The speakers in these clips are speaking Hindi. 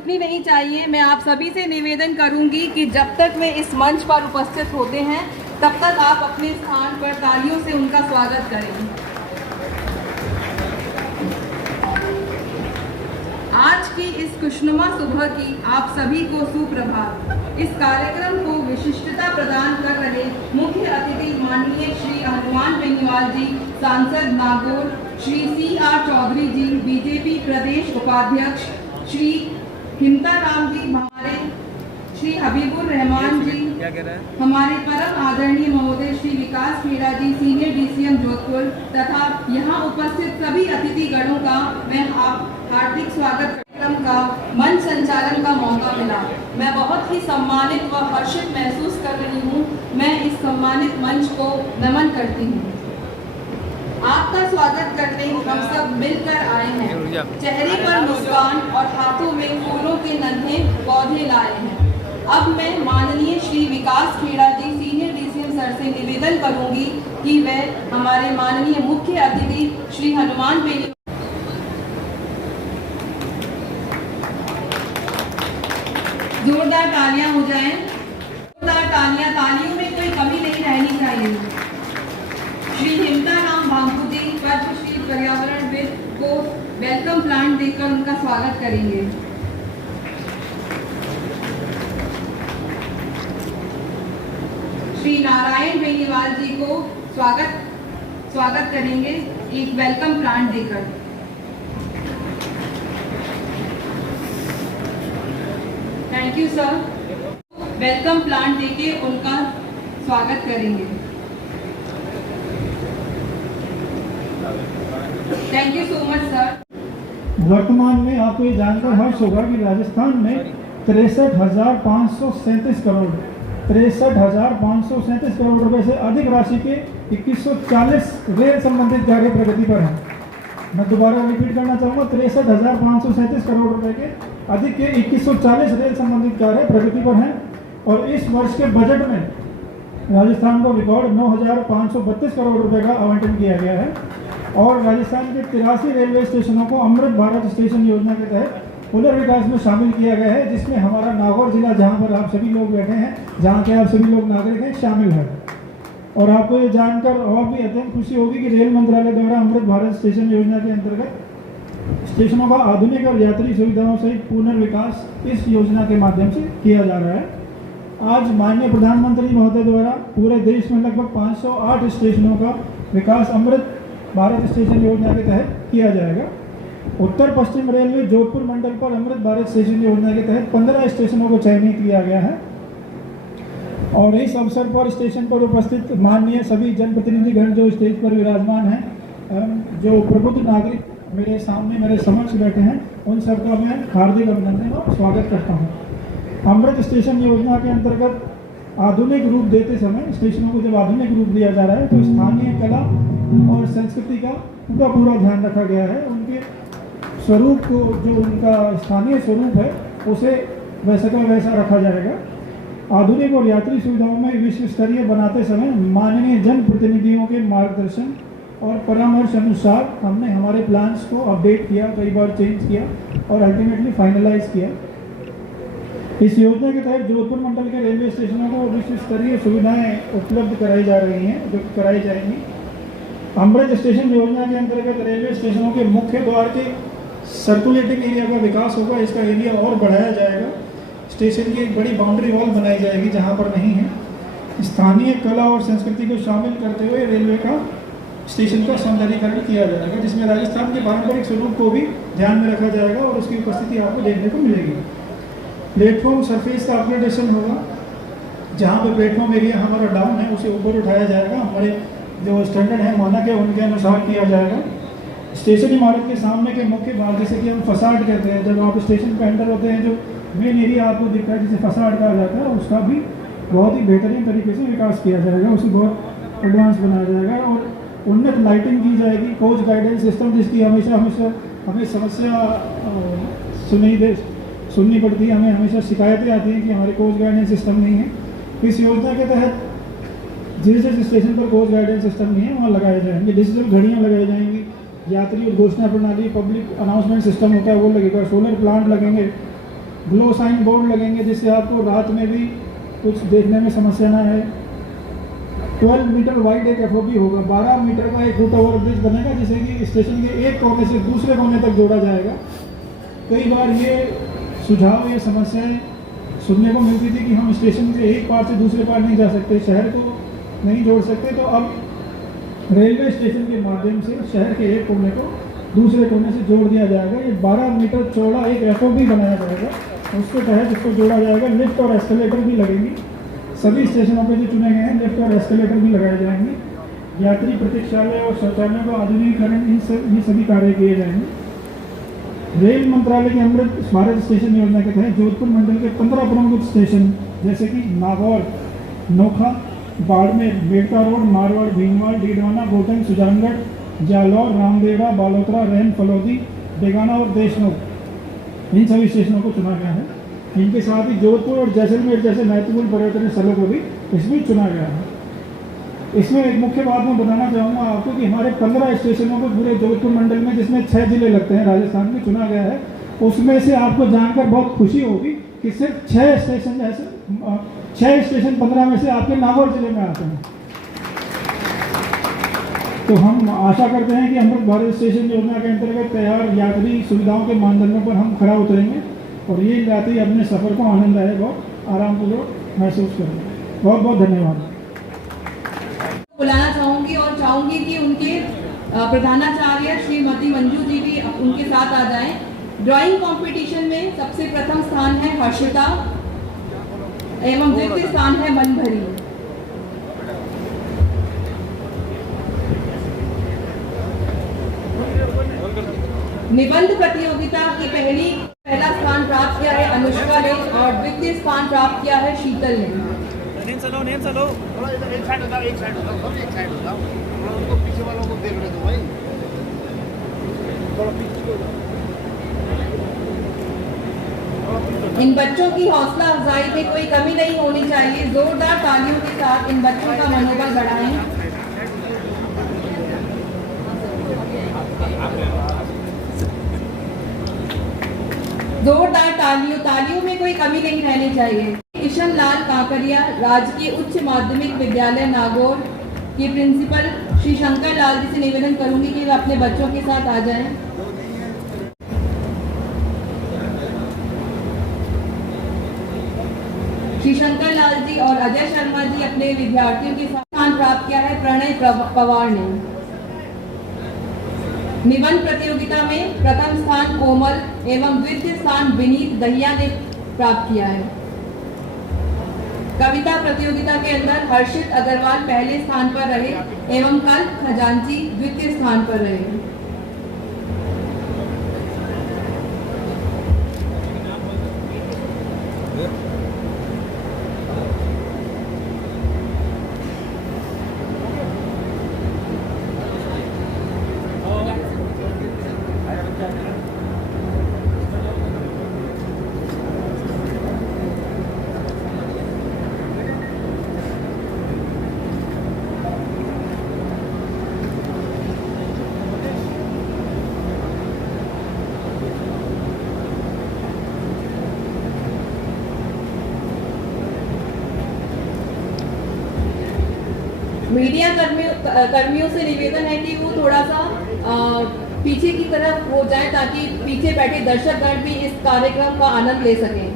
रुकनी नहीं चाहिए। मैं आप सभी से निवेदन करूंगी कि जब तक वे इस मंच पर उपस्थित होते हैं तब तक आप अपने स्थान पर तालियों से उनका स्वागत करें। आज की इस खुशनुमा सुबह की आप सभी को सुप्रभात। इस कार्यक्रम को विशिष्टता प्रदान कर रहे मुख्य अतिथि माननीय श्री हनुमान बेनीवाल जी, सांसद नागौर, श्री CR चौधरी जी, बीजेपी प्रदेश उपाध्यक्ष, श्री हिमता राम जी, हमारे श्री हबीबुर रहमान जी, हमारे परम आदरणीय महोदय श्री विकास खेड़ा जी, सीनियर DCM जोधपुर, तथा यहाँ उपस्थित सभी अतिथिगणों का मैं हार्दिक स्वागत। कार्यक्रम का मंच संचालन का मौका मिला, मैं बहुत ही सम्मानित व हर्षित महसूस कर रही हूँ। मैं इस सम्मानित मंच को नमन करती हूँ। आपका स्वागत करने हम सब मिलकर आए हैं। चेहरे पर मुस्कान और हाथों में फूलों के नन्हे पौधे लाए हैं। अब मैं माननीय श्री विकास खेड़ा जी, सीनियर DCM सर से निवेदन करूंगी कि वह हमारे माननीय मुख्य अतिथि श्री हनुमान बेनीवाल। जोरदार तालियां हो जाएं, जोरदार तालियां, तालियों में कोई कमी नहीं रहनी चाहिए। श्री हिमता राम भांगू जी, पद्मश्री पर्यावरणविद को वेलकम प्लांट देकर उनका स्वागत करेंगे। श्री नारायण बेनीवाल जी को स्वागत करेंगे एक वेलकम प्लांट देकर। Thank you sir. Welcome plant देके उनका स्वागत करेंगे। Thank you so much sir. वर्तमान में आपको ये जानकर हर्ष होगा कि राजस्थान में 63,537 करोड़ रुपए से अधिक राशि के 2140 रेल संबंधित कार्य प्रगति पर हैं। मैं दोबारा रिपीट करना चाहूँगा, 63,537 करोड़ रुपए के अधिक के 2140 रेल संबंधित कार्य प्रगति पर हैं। और इस वर्ष के बजट में राजस्थान को रिकॉर्ड 9,532 करोड़ रुपए का आवंटन किया गया है। और राजस्थान के 83 रेलवे स्टेशनों को अमृत भारत स्टेशन योजना के तहत पुनर्विकास में शामिल किया गया है, जिसमें हमारा नागौर जिला, जहां पर आप सभी लोग बैठे हैं, जहां के आप सभी लोग नागरिक हैं, शामिल है। और आपको ये जानकर और भी अत्यंत खुशी होगी कि रेल मंत्रालय द्वारा अमृत भारत स्टेशन योजना के अंतर्गत स्टेशनों का आधुनिक और यात्री सुविधाओं सहित पुनर्विकास इस योजना के माध्यम से किया जा रहा है। आज माननीय प्रधानमंत्री महोदय द्वारा पूरे देश में लगभग 508 स्टेशनों का विकास अमृत भारत स्टेशन योजना के तहत किया जाएगा। उत्तर पश्चिम रेलवे जोधपुर मंडल पर अमृत भारत स्टेशन योजना के तहत 15 स्टेशनों को चयनित किया गया है। और इस अवसर पर स्टेशन पर उपस्थित माननीय सभी जनप्रतिनिधिगण जो स्टेज पर विराजमान हैं, जो प्रबुद्ध नागरिक मेरे सामने मेरे समक्ष बैठे हैं, उन सबका मैं हार्दिक अभिनंदन और स्वागत करता हूँ। अमृत स्टेशन योजना के अंतर्गत आधुनिक रूप देते समय स्टेशनों को जब आधुनिक रूप दिया जा रहा है तो स्थानीय कला और संस्कृति का पूरा ध्यान रखा गया है। उनके स्वरूप को, जो उनका स्थानीय स्वरूप है, उसे वैसा का वैसा रखा जाएगा। आधुनिक और यात्री सुविधाओं में विश्व स्तरीय बनाते समय माननीय जनप्रतिनिधियों के मार्गदर्शन और परामर्श अनुसार हमने हमारे प्लान्स को अपडेट किया, कई बार चेंज किया और अल्टीमेटली फाइनलाइज किया। इस योजना के तहत जोधपुर मंडल के रेलवे स्टेशनों को विश्व स्तरीय सुविधाएं उपलब्ध कराई जा रही हैं, जो कराई जाएंगी। अमृत स्टेशन योजना के अंतर्गत रेलवे स्टेशनों के मुख्य द्वार के सर्कुलेटिंग एरिया का विकास होगा, इसका एरिया और बढ़ाया जाएगा। स्टेशन की एक बड़ी बाउंड्री वॉल बनाई जाएगी जहां पर नहीं है। स्थानीय कला और संस्कृति को शामिल करते हुए रेलवे का स्टेशन का सौंदर्यीकरण किया जाएगा, जिसमें राजस्थान के पारंपरिक स्वरूप को भी ध्यान में रखा जाएगा और उसकी उपस्थिति आपको देखने को मिलेगी। प्लेटफॉर्म सरफेस का अपग्रेडेशन होगा, जहाँ पे प्लेटफॉर्म एरिया हमारा डाउन है उसे ऊपर उठाया जाएगा। हमारे जो स्टैंडर्ड है, मानक है, उनके अनुसार किया जाएगा। स्टेशन इमारत के सामने के मुख्य भाग, जैसे कि हम फसाड कहते हैं, जब आप स्टेशन पे एंटर होते हैं जो मेन एरिया आपको दिखता है जिसे फसाड कहा जाता है, उसका भी बहुत ही बेहतरीन तरीके से विकास किया जाएगा, उसे बहुत एडवांस बनाया जाएगा। और उन्नत लाइटिंग की जाएगी। कोच गाइडेंस सिस्टम, जिसकी हमेशा हमें समस्या सुननी पड़ती है, हमें हमेशा शिकायतें आती हैं कि हमारे कोच गाइडेंस सिस्टम नहीं है। इस योजना के तहत जिस स्टेशन पर कोच गाइडेंस सिस्टम नहीं है वहाँ लगाए जाएंगे। डिजिटल घड़ियाँ लगाई जाएंगी, यात्री उद्घोषणा प्रणाली, पब्लिक अनाउंसमेंट सिस्टम होता है वो लगेगा, सोलर प्लांट लगेंगे, ग्लो साइन बोर्ड लगेंगे जिससे आपको रात में भी कुछ देखने में समस्या ना है। 12 मीटर वाइड एक FOB होगा, 12 मीटर का एक फुट ओवर ब्रिज बनेगा जिसे कि स्टेशन के एक कोने से दूसरे कोने तक जोड़ा जाएगा। कई बार ये सुझाव, ये समस्याएं सुनने को मिलती थी कि हम स्टेशन के एक पार से दूसरे पार नहीं जा सकते, शहर को नहीं जोड़ सकते, तो अब रेलवे स्टेशन के माध्यम से शहर के एक कोने को दूसरे कोने से जोड़ दिया जाएगा। ये 12 मीटर चौड़ा एक FOB बनाया जाएगा, उसके तहत इसको जोड़ा जाएगा। लिफ्ट और एस्केलेटर भी लगेंगी, सभी स्टेशनों पर जो चुने गए हैं लिफ्ट और एस्केलेटर भी लगाए जाएंगे। यात्री प्रतीक्षालय और शौचालय का आधुनिकीकरण, ये सभी कार्य किए जाएंगे। रेल मंत्रालय के अमृत भारत स्टेशन योजना के तहत जोधपुर मंडल के 15 प्रमुख स्टेशन जैसे कि नागौर, नोखा, बाड़मेर, बेड़का रोड, मारवाड़, भीमवाल, डीडवाना, गोटन, सुजानगढ़, जालौर, रामदेवरा, बालोतरा, रैन, फलौदी, बेगाना और देशनोक, इन सभी स्टेशनों को चुना गया है। इनके साथ ही जोधपुर और जैसलमेर जैसे महत्वपूर्ण पर्यटन स्थलों को भी इसमें चुना गया है। इसमें एक मुख्य बात मैं बताना चाहूँगा आपको कि हमारे 15 स्टेशनों को पूरे जोधपुर मंडल में, जिसमें 6 जिले लगते हैं राजस्थान में, चुना गया है। उसमें से आपको जानकर बहुत खुशी होगी कि सिर्फ 6 स्टेशन 15 में से आपके नागौर जिले में आते हैं। तो हम आशा करते हैं कि अमृत भारत स्टेशन योजना के अंतर्गत तैयार यात्री सुविधाओं के मानदंडों पर हम खरा उतरेंगे और ये यात्री अपने सफ़र को आनंददायक और आरामपूर्वक महसूस करेंगे। बहुत बहुत धन्यवाद। बुलाना चाहूंगी और चाहूंगी कि उनके प्रधानाचार्य श्रीमती मंजू जी भी उनके साथ आ जाएं। ड्राइंग कंपटीशन में सबसे प्रथम स्थान है हर्षिता एवं द्वितीय स्थान है मनभरी। निबंध प्रतियोगिता की पहला स्थान प्राप्त किया है अनुष्का ने और द्वितीय स्थान प्राप्त किया है शीतल ने। नेम चलो थोड़ा इधर एक साइड हो जाओ थोड़ा उनको पीछे वालों को देखने दो भाई, थोड़ा पीछे। इन बच्चों की हौसला अफजाई में कोई कमी नहीं होनी चाहिए। जोरदार तालियों के साथ इन बच्चों का मनोबल बढ़ाएं। जोरदार तालियों में कोई कमी नहीं रहनी चाहिए। किशन लाल काकरिया राजकीय उच्च माध्यमिक विद्यालय नागौर के प्रिंसिपल श्री शंकर लाल जी से निवेदन करूंगी कि वे अपने बच्चों के साथ आ जाएं। श्री शंकर लाल जी और अजय शर्मा जी अपने विद्यार्थियों के साथ स्थान प्राप्त किया है प्रणय पवार ने। निबंध प्रतियोगिता में प्रथम स्थान कोमल एवं द्वितीय स्थान विनीत दहिया ने प्राप्त किया है। कविता प्रतियोगिता के अंदर हर्षित अग्रवाल पहले स्थान पर रहे एवं कल खजांची द्वितीय स्थान पर रहे। मीडिया कर्मियों से निवेदन है कि वो थोड़ा सा पीछे की तरफ हो जाए ताकि पीछे बैठे दर्शकगण भी इस कार्यक्रम का आनंद ले सकें।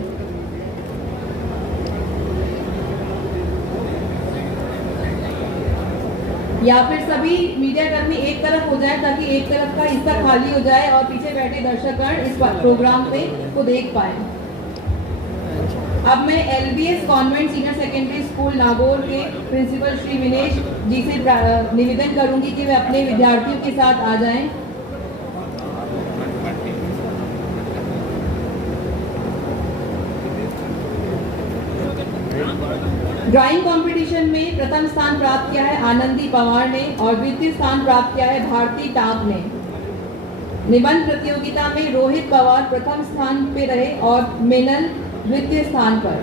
या फिर सभी मीडिया कर्मी एक तरफ हो जाए ताकि एक तरफ का हिस्सा खाली हो जाए और पीछे बैठे दर्शकगण इस प्रोग्राम को देख पाए। अब मैं LBS convent senior secondary school Nagaur के प्रिंसिपल श्री विनेश जी से निवेदन करूंगी कि वे अपने विद्यार्थियों के साथ आ जाएं। ड्राइंग कंपटीशन में प्रथम स्थान प्राप्त किया है आनंदी पवार ने और द्वितीय स्थान प्राप्त किया है भारती टाप ने। निबंध प्रतियोगिता में रोहित पवार प्रथम स्थान पे रहे और मेनल द्वितीय स्थान पर।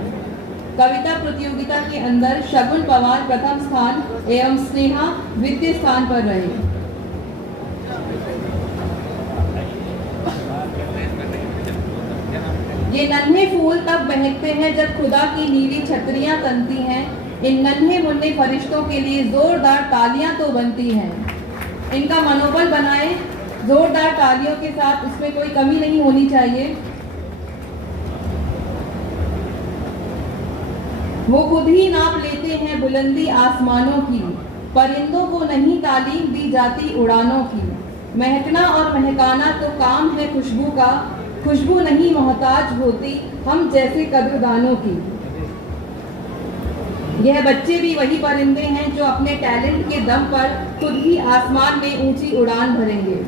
कविता प्रतियोगिता के अंदर शगुन पवार प्रथम स्थान एवं स्नेहा द्वितीय स्थान पर रहे। ये नन्हे फूल तब महकते हैं जब खुदा की नीली छतरियां तनती हैं। इन नन्हे मुन्ने फरिश्तों के लिए जोरदार तालियां तो बनती हैं। इनका मनोबल बनाएं जोरदार तालियों के साथ, इसमें कोई कमी नहीं होनी चाहिए। वो खुद ही नाप लेते हैं बुलंदी आसमानों की, परिंदों को नहीं तालीम दी जाती उड़ानों की। महकना और महकाना तो काम है खुशबू का, खुशबू नहीं मोहताज होती हम जैसे कद्रदानों की। यह बच्चे भी वही परिंदे हैं जो अपने टैलेंट के दम पर खुद ही आसमान में ऊंची उड़ान भरेंगे।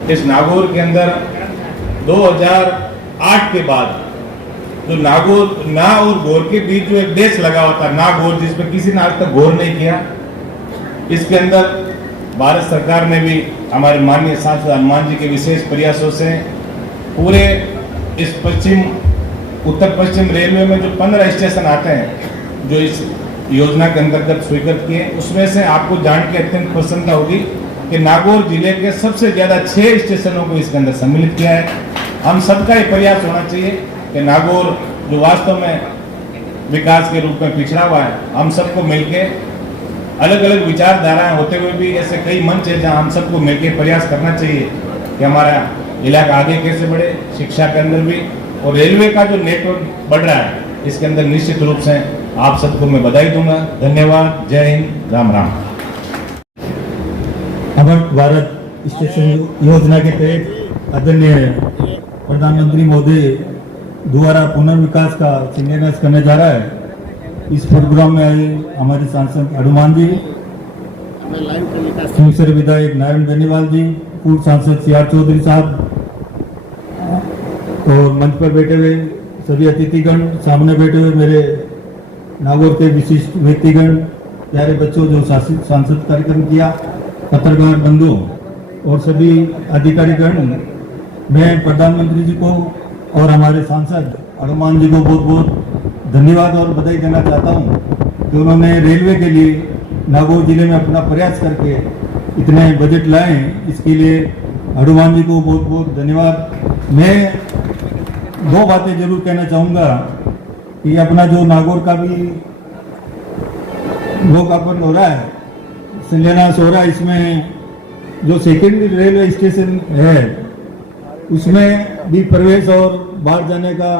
इस नागौर के अंदर 2008 के बाद जो नागौर ना और गौर के बीच जो एक देश लगा हुआ था, नागौर, जिसमें किसी ने आज तक गौर नहीं किया, इसके अंदर भारत सरकार ने भी हमारे माननीय सांसद हनुमान जी के विशेष प्रयासों से पूरे इस उत्तर पश्चिम रेलवे में जो 15 स्टेशन आते हैं जो इस योजना के अंतर्गत स्वीकृत किए, उसमें से आपको जान के अत्यंत प्रसन्नता होगी कि नागौर जिले के सबसे ज्यादा 6 स्टेशनों को इसके अंदर सम्मिलित किया है। हम सबका ये प्रयास होना चाहिए कि नागौर जो वास्तव में विकास के रूप में पिछड़ा हुआ है, हम सबको मिलके अलग अलग विचारधाराएं होते हुए भी ऐसे कई मंच है जहां हम सबको मिलकर प्रयास करना चाहिए कि हमारा इलाका आगे कैसे बढ़े, शिक्षा के अंदर भी, और रेलवे का जो नेटवर्क बढ़ रहा है इसके अंदर निश्चित रूप से आप सबको मैं बधाई दूंगा। धन्यवाद। जय हिंद। राम राम। अमर भारत स्टेशन योजना के तहत आदरणीय प्रधानमंत्री महोदय द्वारा पुनर्विकास का शिलान्यास करने जा रहा है। इस प्रोग्राम में आए हमारे सांसद हनुमान जी, सिंहसर विधायक नारायण बेनीवाल जी, पूर्व सांसद सीआर चौधरी साहब और मंच पर बैठे हुए सभी अतिथिगण, सामने बैठे हुए मेरे नागौर के विशिष्ट व्यक्तिगण, प्यारे बच्चों जो सांसद कार्यक्रम किया, पत्रकार बंधु और सभी अधिकारीगण, मैं प्रधानमंत्री जी को और हमारे सांसद हनुमान जी को बहुत बहुत धन्यवाद और बधाई देना चाहता हूं कि उन्होंने रेलवे के लिए नागौर जिले में अपना प्रयास करके इतने बजट लाए। इसके लिए हनुमान जी को बहुत बहुत धन्यवाद। मैं 2 बातें जरूर कहना चाहूँगा कि अपना जो नागौर का भी लोकार्पण हो रहा है, शिलान्यास हो रहा है, इसमें जो सेकेंडरी रेलवे स्टेशन है उसमें भी प्रवेश और बाहर जाने का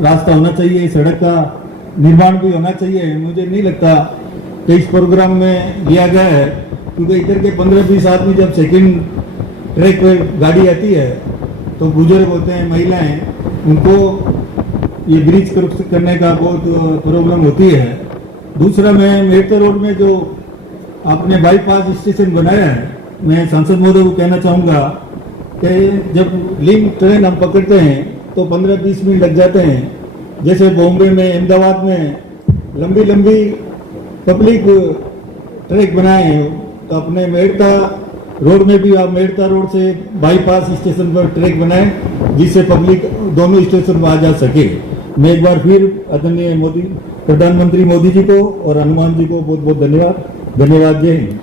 रास्ता होना चाहिए, सड़क का निर्माण भी होना चाहिए। मुझे नहीं लगता कि इस प्रोग्राम में लिया गया है, क्योंकि इधर के 15-20 आदमी जब सेकेंड ट्रैक पे गाड़ी आती है तो बुजुर्ग होते हैं, महिलाएं, उनको ये ब्रिज क्रॉस करने का बहुत प्रॉब्लम होती है। दूसरा, मैं मेरठ रोड में जो आपने बाईपास स्टेशन बनाया है, मैं सांसद महोदय को कहना चाहूँगा कि जब लिंक ट्रेन हम पकड़ते हैं तो 15-20 मिनट लग जाते हैं। जैसे बॉम्बे में, अहमदाबाद में लंबी लंबी पब्लिक ट्रैक बनाए हैं, तो अपने मेड़ता रोड में भी आप मेड़ता रोड से बाईपास स्टेशन पर ट्रैक बनाए जिससे पब्लिक दोनों स्टेशन पर आ जा सके। मैं एक बार फिर आदरणीय मोदी, प्रधानमंत्री मोदी जी को और हनुमान जी को बहुत बहुत धन्यवाद। जय हिंद।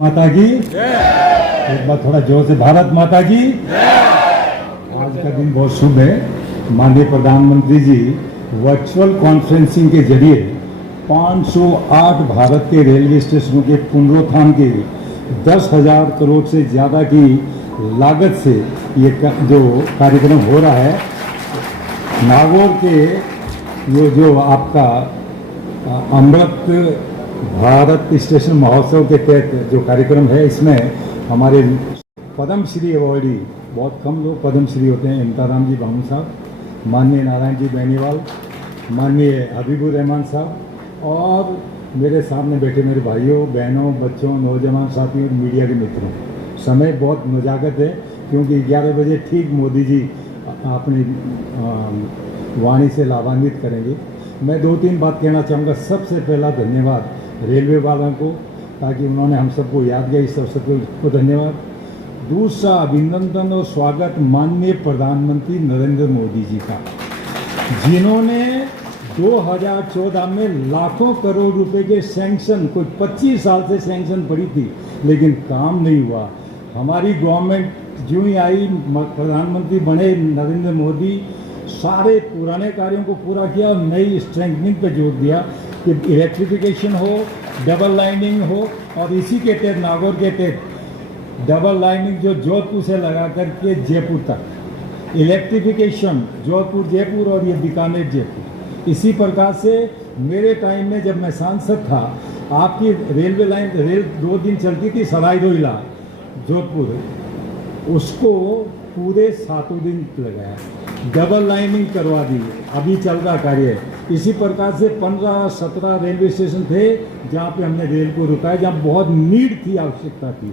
माता की एक बार थोड़ा जोर से, भारत माता की। आज का दिन बहुत शुभ है। माननीय प्रधानमंत्री जी वर्चुअल कॉन्फ्रेंसिंग के जरिए 508 भारत के रेलवे स्टेशनों के पुनरुत्थान के 10,000 करोड़ से ज्यादा की लागत से ये जो कार्यक्रम हो रहा है, नागौर के ये जो आपका अमृत भारत स्टेशन महोत्सव के तहत जो कार्यक्रम है, इसमें हमारे पद्मश्री अवॉर्डी, बहुत कम लोग पद्मश्री होते हैं, इम्ताराम जी बामू साहब, माननीय नारायण जी बेनीवाल, माननीय हबीबुर रहमान साहब और मेरे सामने बैठे मेरे भाइयों बहनों बच्चों नौजवान साथियों मीडिया के मित्रों। समय बहुत मजाकत है क्योंकि 11 बजे ठीक मोदी जी अपनी वाणी से लाभान्वित करेंगे। मैं 2-3 बात कहना चाहूँगा। सबसे पहला धन्यवाद रेलवे वालों को, ताकि उन्होंने हम सबको याद किया, इस अवसर को धन्यवाद। दूसरा अभिनंदन और स्वागत माननीय प्रधानमंत्री नरेंद्र मोदी जी का, जिन्होंने 2014 में लाखों करोड़ रुपए के सैंक्शन, कोई 25 साल से सैंक्शन पड़ी थी लेकिन काम नहीं हुआ। हमारी गवर्नमेंट जो ही आई, प्रधानमंत्री बने नरेंद्र मोदी, सारे पुराने कार्यों को पूरा किया और नई स्ट्रेंथनिंग पे जोर दिया कि इलेक्ट्रिफिकेशन हो, डबल लाइनिंग हो, और इसी के तहत नागौर के तहत डबल लाइनिंग जो जोधपुर से लगा करके जयपुर तक, इलेक्ट्रिफिकेशन जोधपुर जयपुर और ये बीकानेर जयपुर। इसी प्रकार से मेरे टाइम में जब मैं सांसद था, आपकी रेलवे लाइन 2 दिन चलती थी सराय रोहिला जोधपुर, उसको पूरे 7 दिन लगाया, डबल लाइनिंग करवा दी, अभी चल रहा कार्य। इसी प्रकार से 15-17 रेलवे स्टेशन थे जहाँ पे हमने रेल को रुकाया, जहाँ बहुत नीड थी, आवश्यकता थी।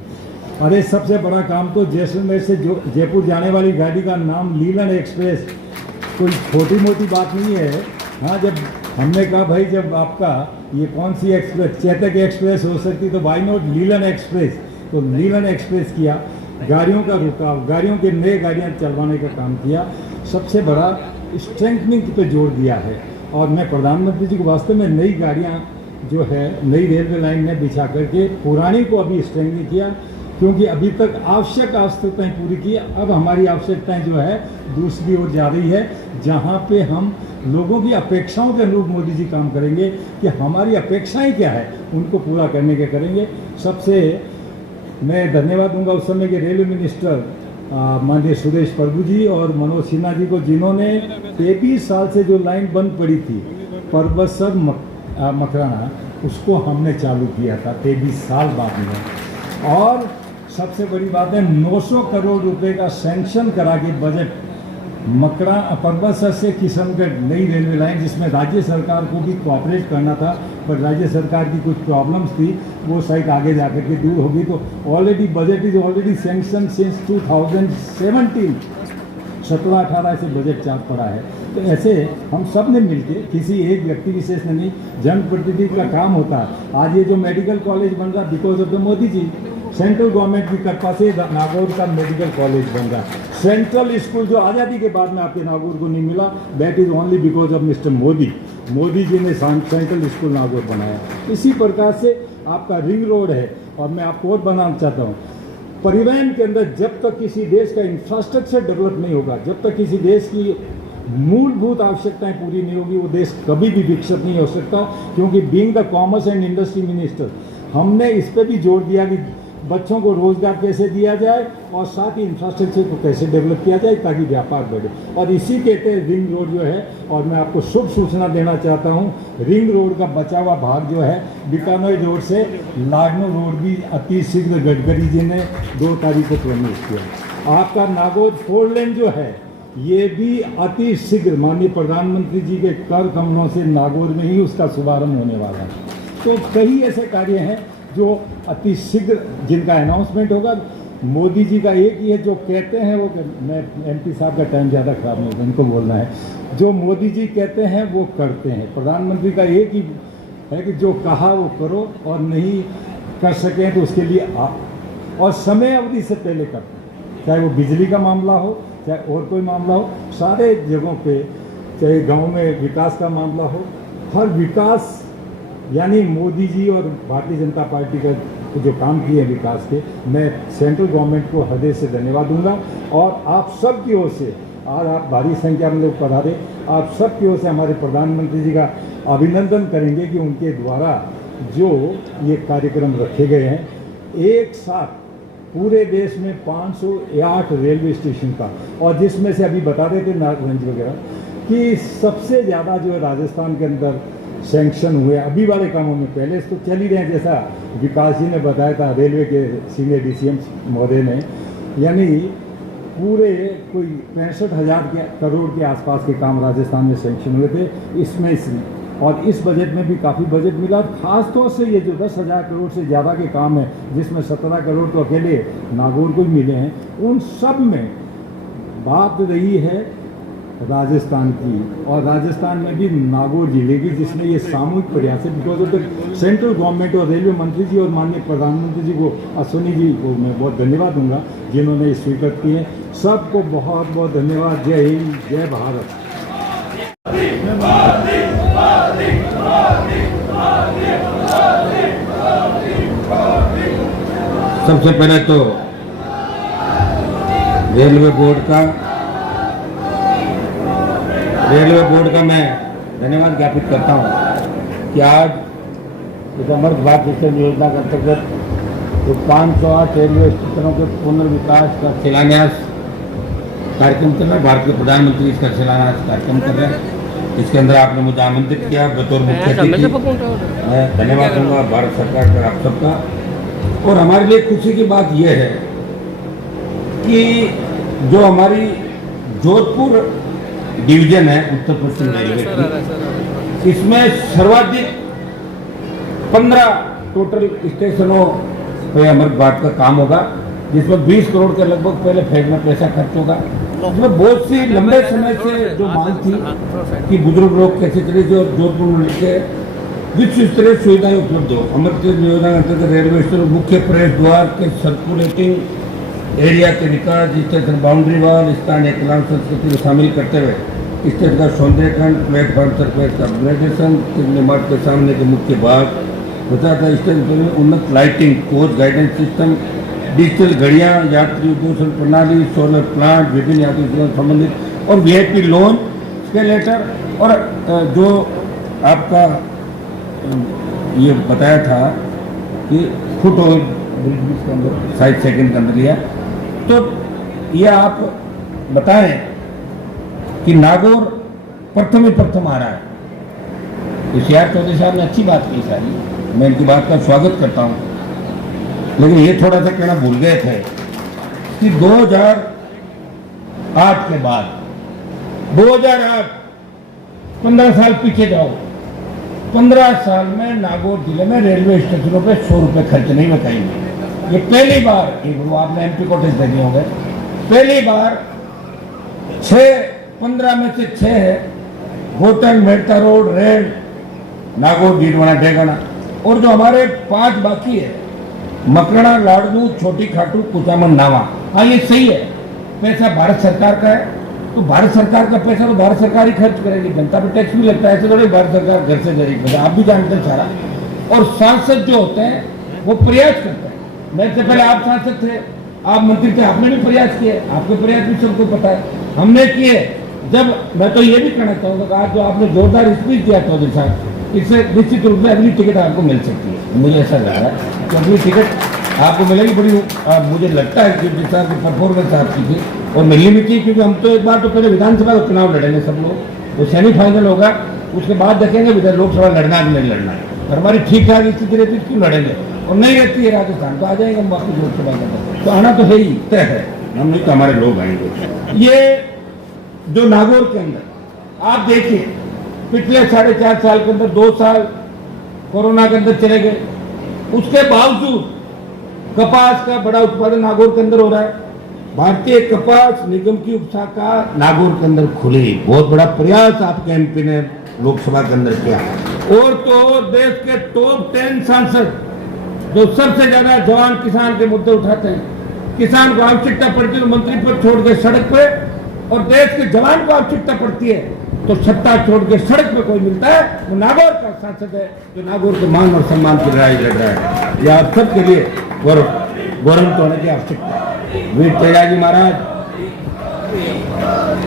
अरे सबसे बड़ा काम तो जैसलमेर से जयपुर जाने वाली गाड़ी का नाम लीलन एक्सप्रेस, कोई छोटी मोटी बात नहीं है। हाँ, जब हमने कहा भाई जब आपका ये कौन सी एक्सप्रेस, चेतक एक्सप्रेस हो सकती तो वाई नॉट लीलन एक्सप्रेस, तो लीलन एक्सप्रेस किया, गाड़ियों का रुकाव, गाड़ियों के नए गाड़ियाँ चलवाने का काम किया, सबसे बड़ा स्ट्रेंथनिंग पे जोर दिया है। और मैं प्रधानमंत्री जी को वास्तव में नई गाड़ियाँ जो है नई रेलवे लाइन में बिछा करके पुरानी को अभी स्ट्रेंथनिंग किया, क्योंकि अभी तक आवश्यक आवश्यकताएं पूरी की, अब हमारी आवश्यकताएं जो है दूसरी ओर जा रही है, जहां पे हम लोगों की अपेक्षाओं के अनुरूप मोदी जी काम करेंगे कि हमारी अपेक्षाएं क्या है उनको पूरा करने के करेंगे। सबसे मैं धन्यवाद दूंगा उस समय के रेलवे मिनिस्टर माननीय सुरेश प्रभु जी और मनोज सिन्हा जी को, जिन्होंने 23 साल से जो लाइन बंद पड़ी थी परबतसर मकराना, उसको हमने चालू किया था 23 साल बाद में। और सबसे बड़ी बात है 900 करोड़ रुपए का सैंक्शन करा के बजट मकरा परबतसर से किशनगढ़ नई रेलवे लाइन, जिसमें राज्य सरकार को भी कोऑपरेट करना था, पर राज्य सरकार की कुछ प्रॉब्लम्स थी, वो साइड आगे जाकर के दूर होगी। तो already budget is already sanction since 2017, 17-18 से बजट चार्ज पड़ा है। तो ऐसे हम सब ने मिलके, किसी एक व्यक्ति विशेष ने नहीं, जनप्रतिनिधि का काम होता है। आज ये जो मेडिकल कॉलेज बन रहा because of the Modi ji, central government की कृपा से नागौर का मेडिकल कॉलेज बन रहा। सेंट्रल स्कूल जो आज़ादी के बाद में आपके नागौर को नहीं मिला, that is only because of mister Modi. Modi ji ने सेंट्रल स्कूल नागौर बनाया। इसी प्रकार से आपका रिंग रोड है, और मैं आपको और बनाना चाहता हूँ, परिवहन के अंदर जब तक किसी देश का इंफ्रास्ट्रक्चर डेवलप नहीं होगा, जब तक किसी देश की मूलभूत आवश्यकताएं पूरी नहीं होगी, वो देश कभी भी विकसित नहीं हो सकता। क्योंकि being the commerce and industry minister, हमने इस पर भी जोर दिया कि बच्चों को रोजगार कैसे दिया जाए और साथ ही इंफ्रास्ट्रक्चर को कैसे डेवलप किया जाए ताकि व्यापार बढ़े। और इसी के तहत रिंग रोड जो है, और मैं आपको शुभ सूचना देना चाहता हूँ, रिंग रोड का बचा हुआ भाग जो है बीकानेर रोड से लाडनो रोड भी अति शीघ्र गडकरी जी ने 2 तारीख को प्रमोट किया। आपका नागौर 4 लेन जो है, ये भी अति शीघ्र माननीय प्रधानमंत्री जी के कर कमलों से नागौर में ही उसका शुभारंभ होने वाला है। तो कई ऐसे कार्य हैं जो अति शीघ्र जिनका अनाउंसमेंट होगा। मोदी जी का एक ही है, जो कहते हैं वो, मैं एमपी साहब का टाइम ज़्यादा खराब नहीं होता, इनको बोलना है, जो मोदी जी कहते हैं वो करते हैं। प्रधानमंत्री का एक ही है कि जो कहा वो करो, और नहीं कर सकें तो उसके लिए आप और समय अवधि से पहले करते हैं। चाहे वो बिजली का मामला हो, चाहे और कोई मामला हो, सारे जगहों पे, चाहे गांव में विकास का मामला हो, हर विकास यानी मोदी जी और भारतीय जनता पार्टी का जो काम किए हैं विकास के, मैं सेंट्रल गवर्नमेंट को हृदय से धन्यवाद दूंगा। और आप सब की ओर से, आज आप भारी संख्या में लोग पधारे, आप सब की ओर से हमारे प्रधानमंत्री जी का अभिनंदन करेंगे कि उनके द्वारा जो ये कार्यक्रम रखे गए हैं, एक साथ पूरे देश में 508 रेलवे स्टेशन का, और जिसमें से अभी बता रहे थे नागरगंज वगैरह कि सबसे ज़्यादा जो है राजस्थान के अंदर सैंक्शन हुए अभी वाले कामों में। पहले तो चल ही रहे हैं, जैसा विकास जी ने बताया था रेलवे के सीनियर DCM महोदय ने, यानी पूरे कोई 65,000 करोड़ के आसपास के काम राजस्थान में सैंक्शन हुए थे इसमें से। और इस बजट में भी काफ़ी बजट मिला, खास तौर से ये जो 10,000 करोड़ से ज़्यादा के काम है, जिसमें 17 करोड़ तो अकेले नागौर को ही मिले हैं, उन सब में बात रही है राजस्थान की, और राजस्थान में भी नागौर जिले की, जिसमें ये सामूहिक प्रयास है। Because of the central government और रेलवे मंत्री जी और माननीय प्रधानमंत्री जी को, अश्विनी जी को मैं बहुत धन्यवाद दूंगा जिन्होंने ये स्वीकृत किए। सबको बहुत बहुत धन्यवाद। जय हिंद, जय भारत। सबसे पहले तो रेलवे बोर्ड का मैं धन्यवाद ज्ञापित करता हूँ कि आज इस अमृत भारत स्टेशन योजना के अंतर्गत जो 508 रेलवे स्टेशनों के पुनर्विकास का शिलान्यास कार्यक्रम चल रहा है। भारत के प्रधानमंत्री इसका शिलान्यास कार्यक्रम कर रहे हैं। इसके अंदर आपने मुझे आमंत्रित किया बतौर मुख्य अतिथि। मैं धन्यवाद दूंगा भारत सरकार का, आप सबका। और हमारे लिए खुशी की बात यह है कि जो हमारी जोधपुर डिवीजन है उत्तर पश्चिम रेलवे की, इसमें सर्वाधिक 15 टोटल स्टेशनों पे अमृत भारत का काम होगा, जिसमें 20 करोड़ के लगभग पहले फेज में पैसा खर्च होगा। इसमें बहुत सी लंबे समय से जो मांग थी कि बुजुर्ग लोग कैसे चले थे और जोधपुर में के विश्व स्तरीय सुविधाएं उपलब्ध हो। अमृत योजना के अंतर्गत रेलवे स्टेशन मुख्य प्रवेश द्वार के सर्कुलेटिंग एरिया के विकास, स्टेशन बाउंड्री वॉल, स्थानीय कला संस्कृति को शामिल करते हुए स्टेशन का सौंदर्यकरण, प्लेटफॉर्म सरफेस का अपग्रेडेशन, निर्माण के सामने के मुख्य भाग बता था। स्टेशन में उन्नत lighting, coach guidance system, digital घड़ियाँ, यात्री दूषण प्रणाली, सोलर प्लांट, विभिन्न यात्री जीवन संबंधित और VIP लोन, स्केलेटर, और जो आपका ये बताया था कि फुट ओवर ब्रिज के अंदर साइड सेकंड के अंदर लिया। तो ये आप बताएं कि नागौर प्रथम आ रहा है। CR चौधरी साहब ने अच्छी बात की सारी, मैं इनकी बात का स्वागत करता हूँ। लेकिन ये थोड़ा सा कहना भूल गए थे कि 2008 के बाद 2008 15 साल पीछे जाओ, 15 साल में नागौर जिले में रेलवे स्टेशनों पे 100 रुपये खर्च नहीं बताएंगे। ये पहली बार, वो आपने MP कोटेज देखे होंगे, पहली बार 15 में से 6 है hotel, Merta road, rail, Nagaur, Didwana, Degana, और जो हमारे 5 बाकी है मकराना, लाडनू, छोटी खाटू, कुचामन, नावा। हाँ, ये सही है, पैसा भारत सरकार का है, तो भारत सरकार का पैसा तो भारत सरकार ही खर्च करेगी, जनता पे टैक्स भी लगता है, ऐसे थोड़ी भारत सरकार घर से देगी, आप भी जानते हैं सारा। और सांसद जो होते हैं वो प्रयास करते हैं। मेरे से पहले आप सांसद थे, आप मंत्री थे, आपने भी प्रयास किए, आपके प्रयास भी सबको पता है, हमने किए। जब मैं तो ये भी कहना चाहूँगा, आज जो आपने जोरदार स्पीच दिया चौधरी साहब, इससे निश्चित रूप से अगली टिकट आपको मिल सकती है। मुझे ऐसा लग रहा है कि अगली टिकट आपको मिलेगी। बड़ी मुझे लगता है कि जिस तरह की परफॉर्मेंस आपकी थी और मिलनी भी थी, क्योंकि हम तो एक बार तो पहले विधानसभा का चुनाव लड़ेंगे सब लोग, वो सेमीफाइनल होगा, उसके बाद देखेंगे इधर लोकसभा लड़ना कि नहीं लड़ना है। और हमारी ठीक ठाक स्थिति रहती है क्यों लड़ेंगे, और नहीं रहती है राजस्थान तो आ जाएंगे हम वापस लोकसभा का, तो आना तो है ही, तय है, हम नहीं तो हमारे लोग आएंगे। ये जो नागौर के अंदर आप देखिए, पिछले 4.5 साल के अंदर 2 साल कोरोना के अंदर चले गए, उसके बावजूद कपास का बड़ा उत्पादन नागौर के अंदर हो रहा है। भारतीय कपास निगम की उपशाखा नागौर के अंदर खुली, बहुत बड़ा प्रयास आपके MP ने लोकसभा के अंदर किया। और तो देश के टॉप 10 सांसद जो सबसे ज्यादा जवान किसान के मुद्दे उठाते हैं, किसान को आवश्यकता पड़ती है मंत्री पद छोड़ के सड़क पे, और देश के जवान को आवश्यकता पड़ती है तो सत्ता छोड़ के सड़क पे कोई मिलता है, वो नागौर का सांसद है जो नागौर के मान और सम्मान की लड़ाई लड़ रहा है। यह आप सबके लिए गौरव होने की आवश्यकता है। वीर तेजाजी महाराज,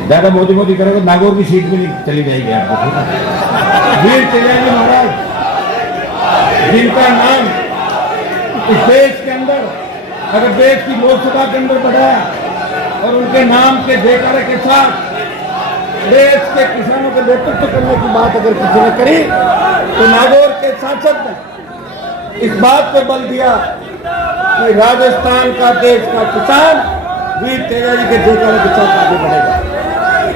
ज्यादा मोदी करेंगे नागौर की सीट भी नहीं चली जाएगी आपको। वीर तेजाजी महाराज, जिनका नाम इस देश के अंदर अगर देश की लोकसभा के अंदर बढ़ाया और उनके नाम के जयकारे के साथ देश के किसानों के नेतृत्व करने की बात अगर किसी ने करी तो नागौर के सांसद ने इस बात पर बल दिया कि राजस्थान का देश का किसान वीर तेजाजी के जयकारे के साथ आगे बढ़ेगा।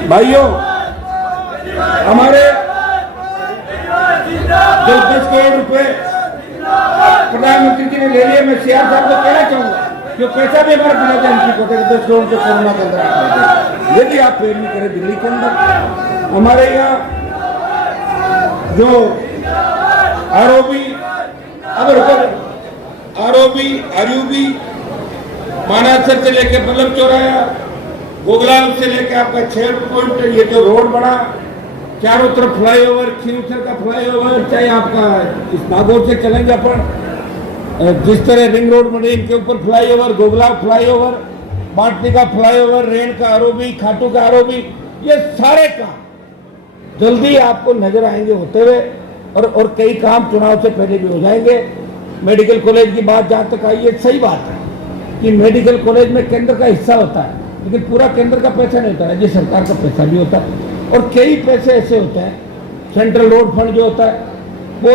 भाइयों, हमारे जो 10 करोड़ रुपए प्रधानमंत्री जी ने ले लिए, मैं सीआर साहब को कहना चाहूंगा जो पैसा भी हमारा बिना एंट्री कोटे 10 करोड़ के कोरोना के अंदर यदि आप पेरवी करें दिल्ली के अंदर, हमारे यहाँ जो आरओबी आरयूबी मानासर से लेके बल्लभ चौराया, गोगलाल से लेके आपका 6 पॉइंट ये जो रोड बना, चारों तरफ फ्लाईओवर, खींवसर का फ्लाईओवर, चाहे आपका इस नागौर से चलेंगे अपन, जिस तरह रिंग रोड बने इनके ऊपर फ्लाईओवर, गोगलाल फ्लाईओवर, बाटनी का फ्लाईओवर, रेन का आरओबी, खाटू का आरओबी, ये सारे काम जल्दी आपको नजर आएंगे होते हुए और कई काम चुनाव से पहले भी हो जाएंगे। मेडिकल कॉलेज की बात जहाँ तक आई है, सही बात है कि मेडिकल कॉलेज में केंद्र का हिस्सा होता है, लेकिन पूरा केंद्र का पैसा नहीं होता, राज्य सरकार का पैसा भी होता है और कई पैसे ऐसे होते हैं, सेंट्रल रोड फंड जो होता है वो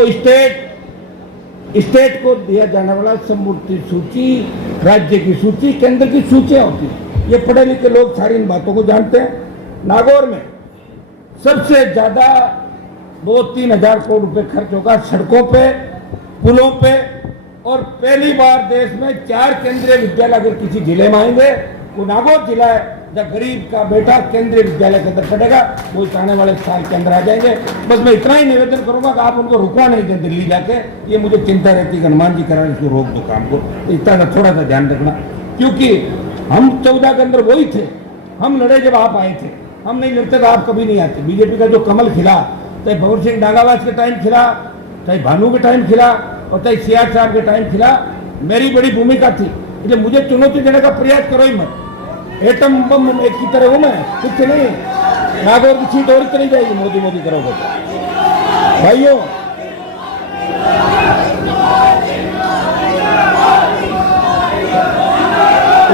स्टेट को दिया जाने वाला समूर्ति सूची, राज्य की सूची, केंद्र की सूचियां होती है। ये पढ़े लिखे लोग सारी इन बातों को जानते हैं। नागौर में सबसे ज्यादा 2-3 हजार करोड़ रुपए खर्च होगा सड़कों पे, पुलों पे, और पहली बार देश में 4 केंद्रीय विद्यालय अगर किसी जिले में आएंगे, वो नागौर जिला है जब गरीब का बेटा केंद्रीय विद्यालय के अंदर पढ़ेगा, वो आने वाले साल के अंदर आ जाएंगे। बस मैं इतना ही निवेदन करूंगा कि आप उनको रुकवा नहीं दें दिल्ली जाके, ये मुझे चिंता रहती है कि हनुमान जी करा इसको रोक दो काम को, इतना सा थोड़ा सा ध्यान रखना, क्योंकि हम 14 के अंदर वही थे, हम लड़े जब आप आए थे, हम नहीं लड़ते तो आप कभी नहीं आते। बीजेपी का जो कमल खिला, चाहे भवर सिंह डागावास के टाइम खिला, चाहे भानु के टाइम खिला और चाहे सीआर साहब के टाइम खिला, मेरी बड़ी भूमिका थी, इसलिए मुझे चुनौती देने का प्रयास करो ही मत। एटम बम एक की तरह हूं मैं, कुछ नहीं, नागौर की सीट और इतनी जाएगी मोदी करोगे तो। भाइयों,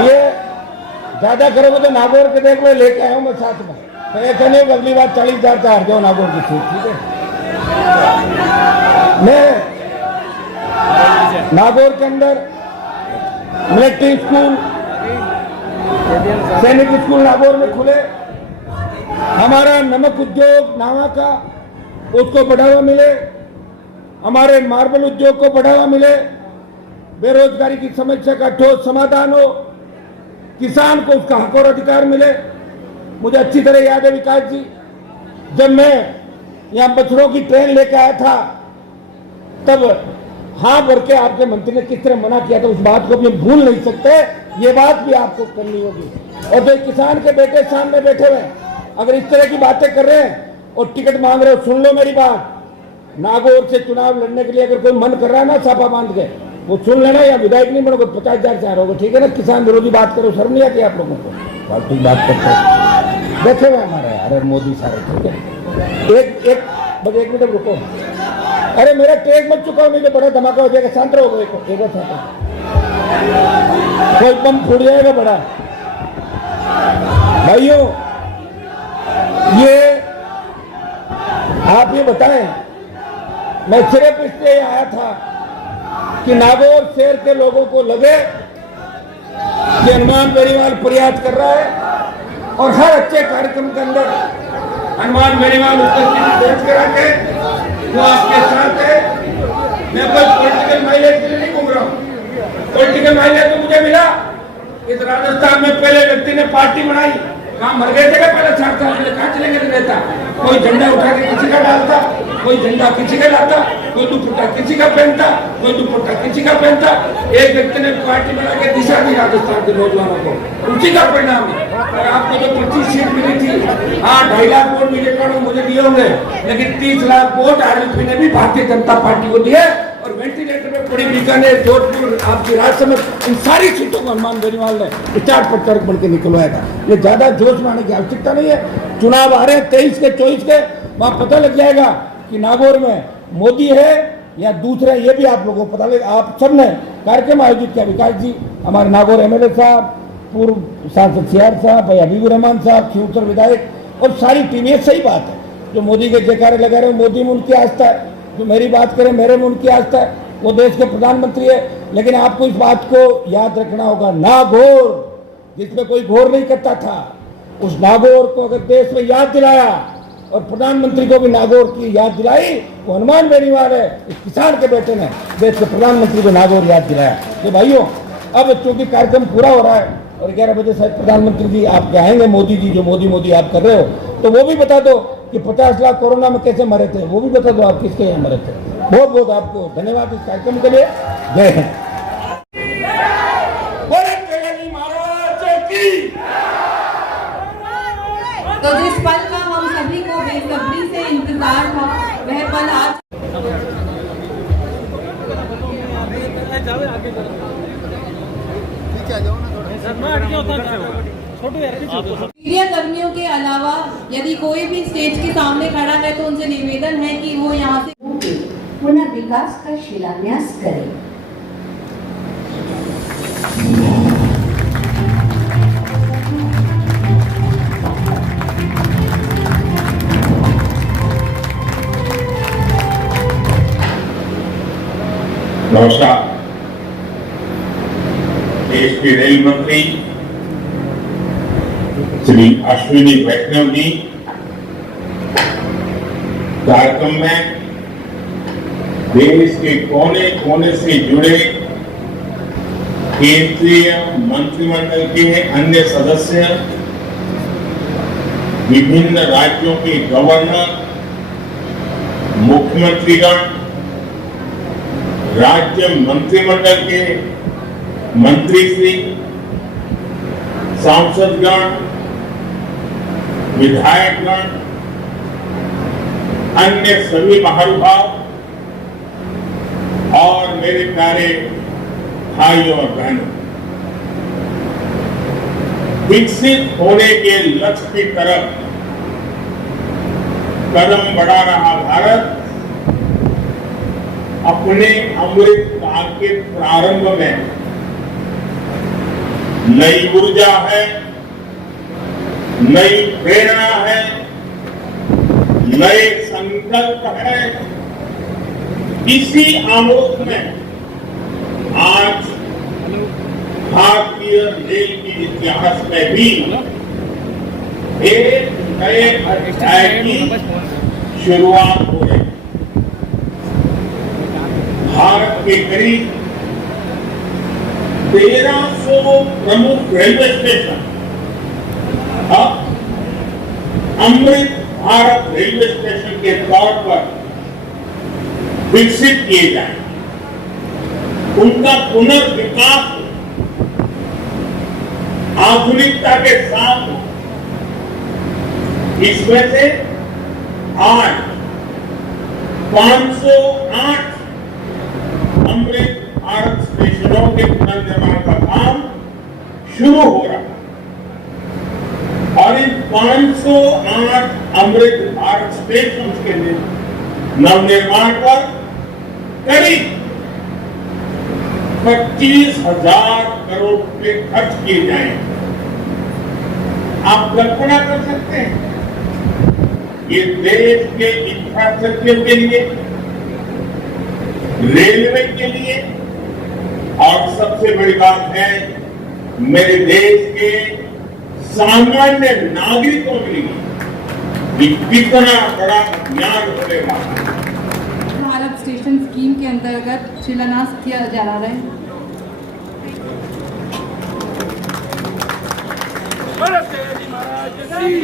ये ज्यादा करोगे तो नागौर के देख लो, लेके आया हूं मैं साथ में, तो ऐसा नहीं अगली बार 40,000 से हार जाओ नागौर की सीट, ठीक है। मैं नागौर के अंदर मिलिट्री स्कूल, सैनिक स्कूल नागौर में खुले, हमारा नमक उद्योग नावा का उसको बढ़ावा मिले, हमारे मार्बल उद्योग को बढ़ावा मिले, बेरोजगारी की समस्या का ठोस समाधान हो, किसान को उसका हक और अधिकार मिले। मुझे अच्छी तरह याद है विकास जी, जब मैं यहां बछड़ों की ट्रेन लेके आया था, तब हाँ भर के आपके मंत्री ने किस तरह मना किया था, उस बात को भी हम भूल नहीं सकते, ये बात भी आपको करनी होगी। और जो किसान के बेटे सामने बैठे हुए अगर इस तरह की बातें कर रहे हैं और टिकट मांग रहे हो, सुन लो मेरी बात, नागौर से चुनाव लड़ने के लिए अगर कोई मन कर रहा है ना छापा बांध के, वो सुन लेना, या विधायक नहीं बनोगे 50,000 से हारोगे, ठीक है ना। किसान विरोधी बात करो, शर्म नहीं आती आप लोगों को, फालतू बात करते बैठे हुए हमारे अरे मोदी सारे, ठीक है। एक मिनट रुको, अरे मेरा ट्रेक मत चुका, नहीं तो बड़ा धमाका हो जाएगा, शांत रहो, कोई बम फूट जाएगा बड़ा। भाइयों, ये आप ये बताएं, मैं सिर्फ इसलिए आया था कि नागौर शहर के लोगों को लगे कि हनुमान बेनीवाल प्रयास कर रहा है और हर अच्छे कार्यक्रम के अंदर हनुमान बेनीवाल उपस्थिति दर्ज करा के वो आपके साथ है। मैं कोई पॉलिटिकल माइलेज के लिए नहीं घूम रहा हूँ, पॉलिटिकल माइलेज तो मुझे मिला, इस राजस्थान में पहले व्यक्ति ने पार्टी बनाई, कहाँ मर गए थे क्या पहले 4 साल पहले, कहाँ चले गए नेता, कोई झंडा उठा के किसी का डालता, कोई झंडा किसी का लाता, कोई दुपट्टा किसी का पहनता, कोई दुपट्टा किसी का पहनता। एक व्यक्ति ने पार्टी बना के दिशा दी राजस्थान के नौजवानों को, उसी का परिणाम है। और आपको जो 25 सीट मिली थी, हाँ 2.5 लाख वोट बीजेपी मुझे दिए होंगे, लेकिन 30 लाख वोट आरएलपी ने भी भारतीय जनता पार्टी को दिए। और वेंटिलेटर में पड़ी बीकानेर, जोधपुर, आपकी राजसमंद, इन सारी सीटों को हनुमान बेनीवाल ने विचार प्रचारक बन के निकलवाया था। ये ज्यादा जोश में आने की आवश्यकता नहीं है। चुनाव आ रहे हैं 23 के 24 के, वहां पता लग जाएगा कि नागौर में मोदी है या दूसरे, ये भी आप लोगों को पता लगे। आप सब ने कार्यक्रम आयोजित किया, विकास जी, हमारे नागौर एमएलए साहब, पूर्व सांसद सियार साहब, भाई हबीबुर रहमान साहब, खियूसर विधायक और सारी टीम। ये सही बात है, जो मोदी के जयकारे लगा रहे हो, मोदी में उनकी आस्था है, जो मेरी बात करें मेरे में उनकी आस्था है, वो देश के प्रधानमंत्री है। लेकिन आपको इस बात को याद रखना होगा, नागौर जिसमें कोई घोर नहीं करता था, उस नागौर को अगर देश में याद दिलाया और प्रधानमंत्री को भी नागौर की याद दिलाई, वो हनुमान बेनीवाल है, इस किसान के बेटे ने देश के प्रधानमंत्री को नागौर याद दिलाया। तो भाइयों, अब चूंकि कार्यक्रम पूरा हो रहा है और 11 बजे शायद प्रधानमंत्री जी आपके आएंगे, मोदी जी, जो मोदी आप कर रहे हो, तो वो भी बता दो कि 50 लाख कोरोना में कैसे मरे थे, वो भी बता दो आप किसके यहाँ मरे थे। बहुत बहुत आपको धन्यवाद इस कार्यक्रम के लिए। जय हिंद। तो जिस पल का हम सभी को बेसब्री से इंतजार था, वह पल आज पीछे आ जाओ ना थोड़ा। मीडिया कर्मियों के अलावा यदि कोई भी स्टेज के सामने खड़ा है तो उनसे निवेदन है कि वो यहाँ से पुनः विकास का शिलान्यास करें। नमस्कार। देश के रेल मंत्री श्री अश्विनी वैष्णव जी कार्यक्रम में देश के कोने कोने से जुड़े केंद्रीय मंत्रिमंडल के अन्य सदस्य, विभिन्न राज्यों के गवर्नर, मुख्यमंत्रीगण, राज्य मंत्रिमंडल के मंत्रीश्री, सांसदगण, विधायकगण, अन्य सभी महानुभाव और मेरे प्यारे भाइयों और बहनों, विकसित होने के लक्ष्य की तरफ कदम बढ़ा रहा भारत अपने अमृत काल के प्रारंभ में नई ऊर्जा है, नई प्रेरणा है, नए संकल्प है। इसी आमोद में आज भारतीय रेल के इतिहास में भी एक नए अध्याय की शुरुआत हो रही है। भारत के करीब 1300 प्रमुख रेलवे स्टेशन अब अमृत भारत रेलवे स्टेशन के तौर पर विकसित किए जाए, उनका पुनर्विकास आधुनिकता के साथ। इसमें से आज 508 अमृत भारत स्टेशनों के पुनर्निर्माण का काम शुरू हो रहा है और इन 508 अमृत भारत स्टेशन के नवनिर्माण पर करीब 25,000 करोड़ रुपए खर्च किए जाएंगे। आप कल्पना कर सकते हैं, ये देश के इंफ्रास्ट्रक्चर के लिए, रेलवे के लिए और सबसे बड़ी बात है मेरे देश के सामान्य नागरिकों के लिए कि कितना बड़ा अभियान होगा। भारत स्टेशन स्कीम के अंतर्गत शिलान्यास किया जा रहा है। भारत महाराज की